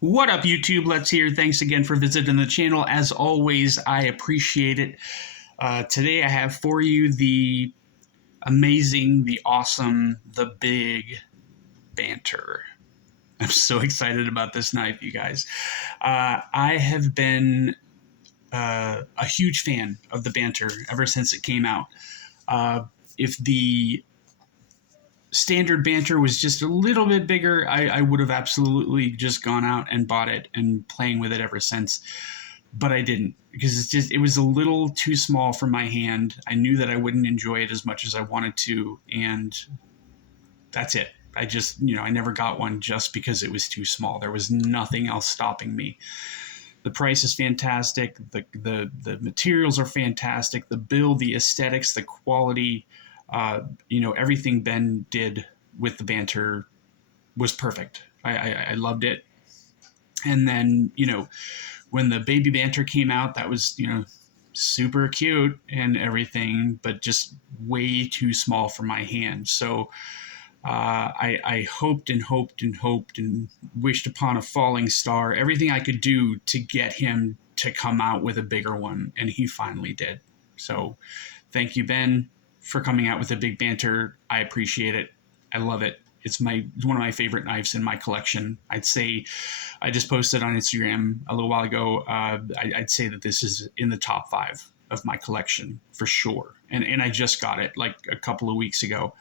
What up, YouTube? Let's here. Thanks again for visiting the channel. As always, I appreciate it. Today I have for you the amazing, the awesome, the big Banter. I'm so excited about this knife, you guys. I have been a huge fan of the Banter ever since it came out. If the standard Banter was just a little bit bigger, I would have absolutely just gone out and bought it and playing with it ever since. But I didn't, because it was a little too small for my hand. I knew that I wouldn't enjoy it as much as I wanted to, and that's it. I never got one just because it was too small. There was nothing else stopping me. The price is fantastic. The materials are fantastic. The build, the aesthetics, the quality, everything Ben did with the Banter was perfect. I loved it. And then, when the baby Banter came out, that was, super cute and everything, but just way too small for my hand. So I hoped and hoped and hoped and wished upon a falling star, everything I could do to get him to come out with a bigger one, and he finally did. So thank you, Ben, for coming out with a big Banter. I appreciate it. I love it. It's one of my favorite knives in my collection. I'd say, I just posted on Instagram a little while ago, I'd say that this is in the top 5 of my collection for sure. And I just got it like a couple of weeks ago.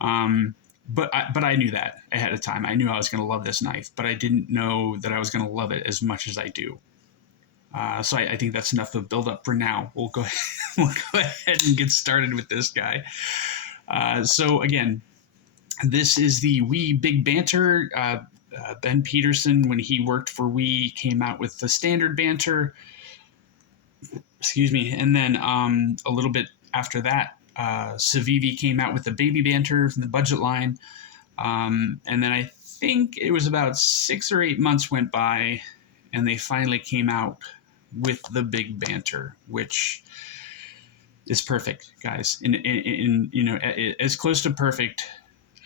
But I knew that ahead of time. I knew I was going to love this knife, but I didn't know that I was going to love it as much as I do. So I think that's enough of build up for now. We'll go ahead and get started with this guy. So again, this is the Wee Big Banter. Ben Peterson, when he worked for Wee, came out with the standard Banter. Excuse me. And then a little bit after that, Civivi came out with the baby Banter from the budget line. And then I think it was about 6 or 8 months went by, and they finally came out with the big Banter, which is perfect, guys. As close to perfect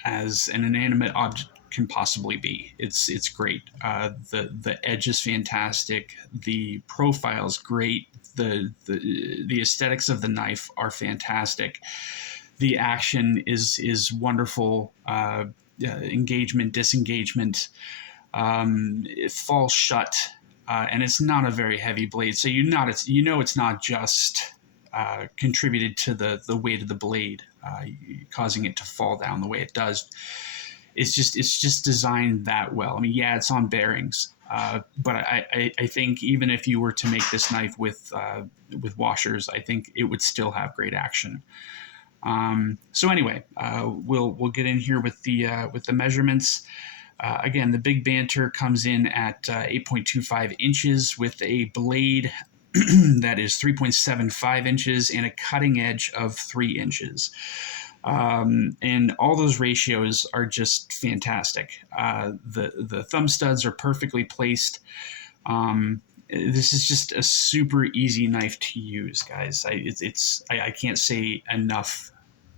as an inanimate object can possibly be. It's great. The edge is fantastic. The profile's great. The aesthetics of the knife are fantastic. The action is wonderful. Engagement, disengagement. It falls shut, and it's not a very heavy blade. So it's not just contributed to the weight of the blade, causing it to fall down the way it does. It's just designed that well. I mean, yeah, it's on bearings, but I think even if you were to make this knife with washers, I think it would still have great action. So anyway, we'll get in here with the measurements. Again, the big Banter comes in at 8.25 inches with a blade that is 3.75 inches and a cutting edge of 3 inches. And all those ratios are just fantastic. The thumb studs are perfectly placed. This is just a super easy knife to use, guys. I can't say enough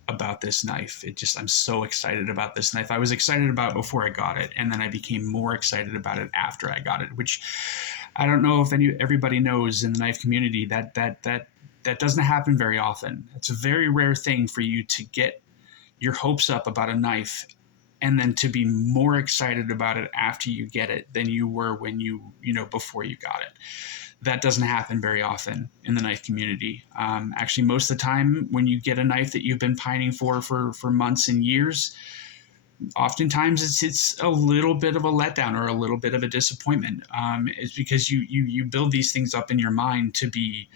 about this knife. I'm so excited about this knife. I was excited about it before I got it, and then I became more excited about it after I got it, which I don't know if everybody knows in the knife community that doesn't happen very often. It's a very rare thing for you to get your hopes up about a knife and then to be more excited about it after you get it than you were when before you got it. That doesn't happen very often in the knife community. Actually, most of the time when you get a knife that you've been pining for months and years, oftentimes it's a little bit of a letdown or a little bit of a disappointment. It's because you build these things up in your mind to be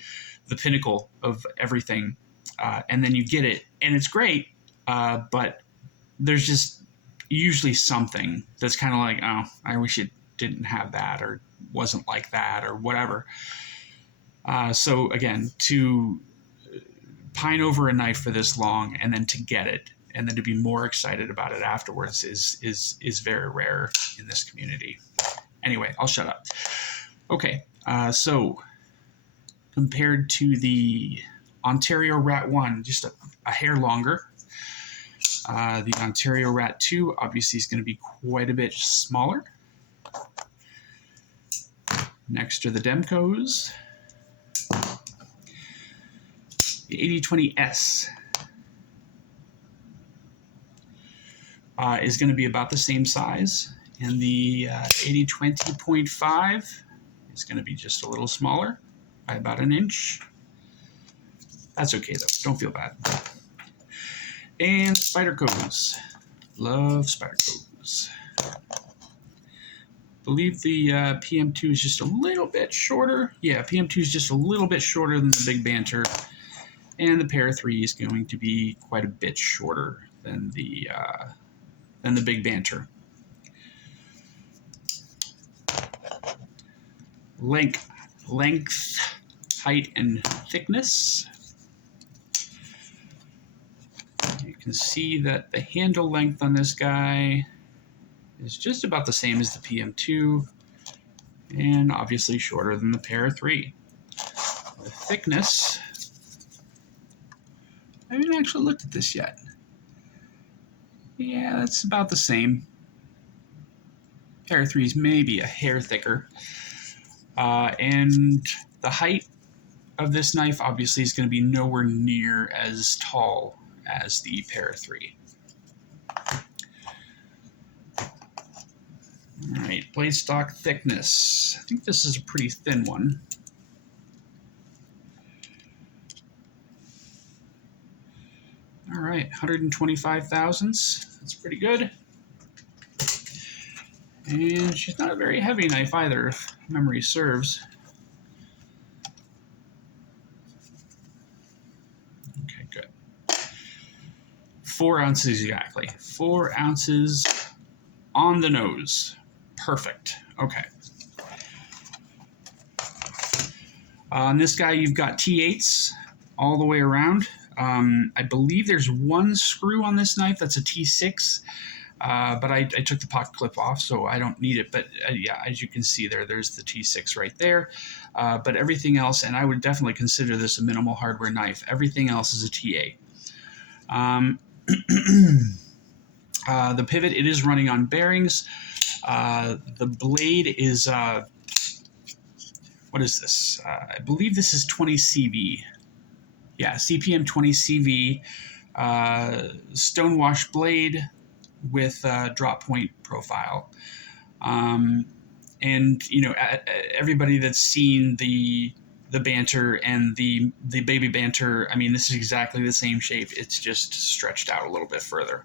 the pinnacle of everything, and then you get it and it's great, but there's just usually something that's kind of like, oh, I wish it didn't have that or wasn't like that or whatever. So again, to pine over a knife for this long and then to get it and then to be more excited about it afterwards is very rare in this community. Anyway, I'll shut up. Okay, so compared to the Ontario Rat 1, just a hair longer. The Ontario Rat 2 obviously is going to be quite a bit smaller. Next are the DEMKOs. The 8020S is going to be about the same size, and the 8020.5 is going to be just a little smaller by about an inch. That's okay though, don't feel bad. And SPYDERCOs. Love SPYDERCOs. Believe the PM2 is just a little bit shorter. Yeah, PM2 is just a little bit shorter than the big Banter, and the Para 3 is going to be quite a bit shorter than the big Banter. Length, height, and thickness. You can see that the handle length on this guy is just about the same as the PM2, and obviously shorter than the Para 3. The thickness, I haven't actually looked at this yet. Yeah, it's about the same. Para 3 is maybe a hair thicker. And the height of this knife obviously is going to be nowhere near as tall as the Para 3. All right, blade stock thickness. I think this is a pretty thin one. All right, 125 thousandths. That's pretty good. And she's not a very heavy knife either, if memory serves. Okay, good. 4 ounces exactly. 4 ounces on the nose. Perfect. Okay. On this guy, you've got T8s all the way around. I believe there's one screw on this knife that's a T6, but I took the pocket clip off, so I don't need it. But yeah, as you can see there's the T6 right there. But everything else, and I would definitely consider this a minimal hardware knife, everything else is a T8. The pivot, it is running on bearings. The blade is, what is this? I believe this is 20 CV. Yeah, CPM 20 CV, stonewash blade with drop point profile. And, you know, everybody that's seen the Banter and the baby Banter, I mean, this is exactly the same shape. It's just stretched out a little bit further.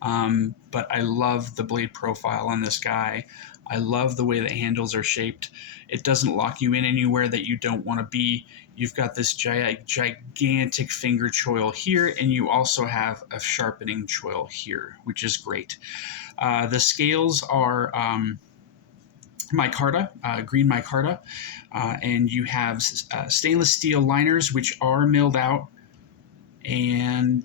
But I love the blade profile on this guy. I love the way the handles are shaped. It doesn't lock you in anywhere that you don't want to be. You've got this gigantic finger choil here, and you also have a sharpening choil here, which is great. The scales are micarta, green micarta, and you have stainless steel liners, which are milled out, and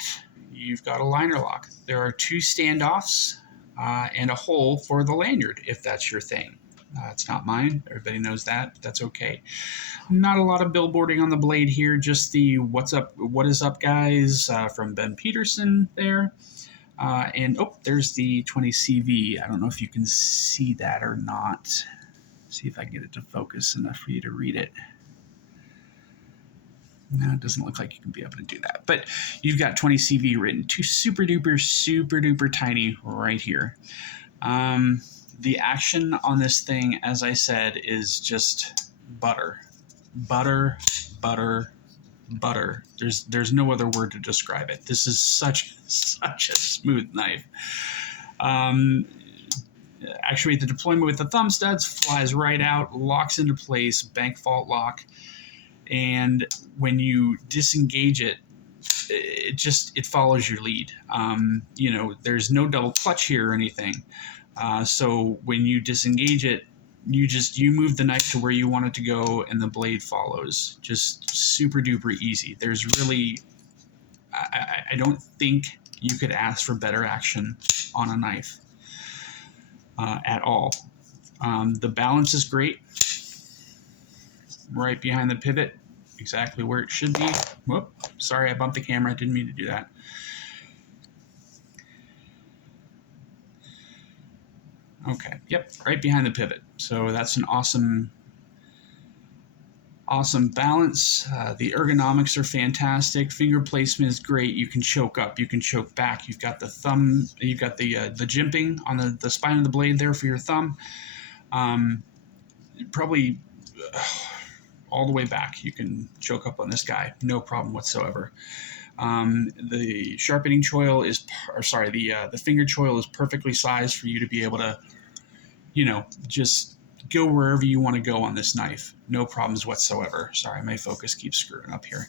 you've got a liner lock. There are 2 standoffs and a hole for the lanyard, if that's your thing. It's not mine. Everybody knows that. That's okay. Not a lot of billboarding on the blade here. Just the "What's up? What is up, guys?" From Ben Peterson there. And oh, there's the 20 CV. I don't know if you can see that or not. See if I can get it to focus enough for you to read it. No, it doesn't look like you can be able to do that. But you've got 20 CV written. 2 super duper tiny right here. The action on this thing, as I said, is just butter. Butter, butter, butter. There's no other word to describe it. This is such a smooth knife. Actuate the deployment with the thumb studs, flies right out, locks into place, bank fault lock. And when you disengage it, it follows your lead. You know, there's no double clutch here or anything. So when you disengage it, you move the knife to where you want it to go, and the blade follows. Just super duper easy. There's really, I don't think you could ask for better action on a knife at all. The balance is great. Right behind the pivot, exactly where it should be. Whoop, sorry, I bumped the camera. I didn't mean to do that. Okay, yep, right behind the pivot. So that's an awesome awesome balance. The ergonomics are fantastic. Finger placement is great. You can choke up, you can choke back. You've got the thumb, you've got the jimping on the spine of the blade there for your thumb. Probably all the way back, you can choke up on this guy, no problem whatsoever. The sharpening choil is, the finger choil is perfectly sized for you to be able to, just go wherever you want to go on this knife. No problems whatsoever. Sorry, my focus keeps screwing up here.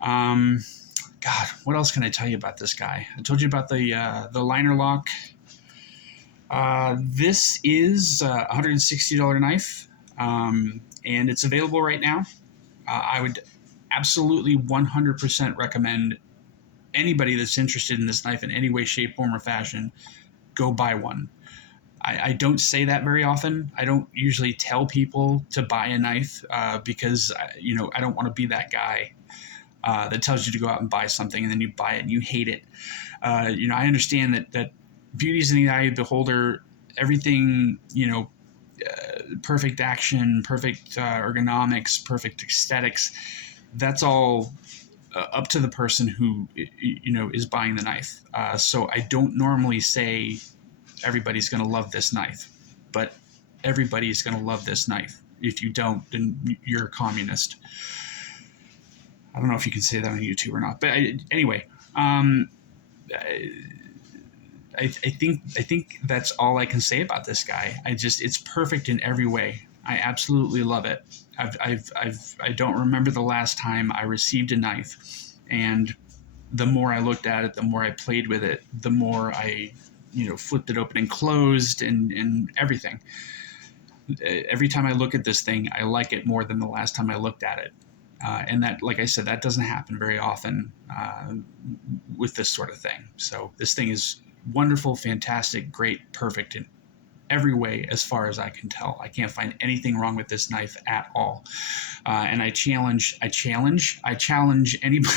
God, what else can I tell you about this guy? I told you about the liner lock. This is a $160 knife, and it's available right now. I would absolutely 100% recommend anybody that's interested in this knife in any way, shape, form, or fashion, go buy one. I don't say that very often. I don't usually tell people to buy a knife because, I don't want to be that guy that tells you to go out and buy something and then you buy it and you hate it. I understand that beauty is in the eye of the beholder. Everything, perfect action, perfect ergonomics, perfect aesthetics, that's all up to the person who, is buying the knife. So I don't normally say everybody's going to love this knife, but everybody's going to love this knife. If you don't, then you're a communist. I don't know if you can say that on YouTube or not, but anyway, I think that's all I can say about this guy. It's perfect in every way. I absolutely love it. I don't remember the last time I received a knife, and the more I looked at it, the more I played with it, the more I, flipped it open and closed and everything. Every time I look at this thing, I like it more than the last time I looked at it. And that, like I said, that doesn't happen very often with this sort of thing. So this thing is wonderful, fantastic, great, perfect in every way as far as I can tell. I can't find anything wrong with this knife at all. And I challenge anybody.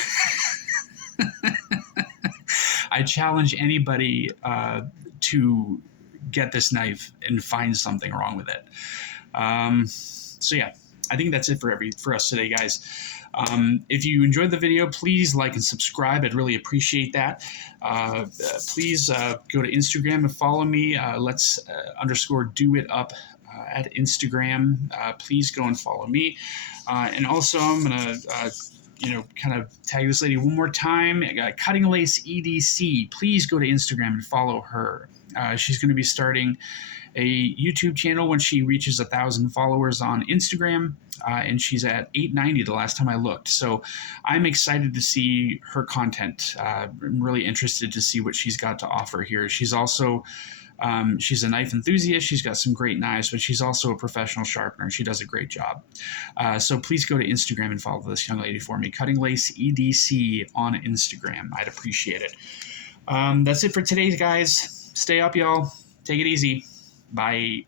I challenge anybody to get this knife and find something wrong with it. So yeah, I think that's it for us today, guys. If you enjoyed the video, please like and subscribe. I'd really appreciate that. Please go to Instagram and follow me. Let's _do it up at Instagram. Please go and follow me. And also, I'm gonna kind of tag this lady one more time. Cutting Lace EDC. Please go to Instagram and follow her. She's going to be starting a YouTube channel when she reaches 1,000 followers on Instagram, and she's at 890 the last time I looked. So I'm excited to see her content. I'm really interested to see what she's got to offer here. She's also she's a knife enthusiast. She's got some great knives, but she's also a professional sharpener. She does a great job. So please go to Instagram and follow this young lady for me. Cutting Lace EDC on Instagram. I'd appreciate it. That's it for today, guys. Stay up, y'all. Take it easy. Bye.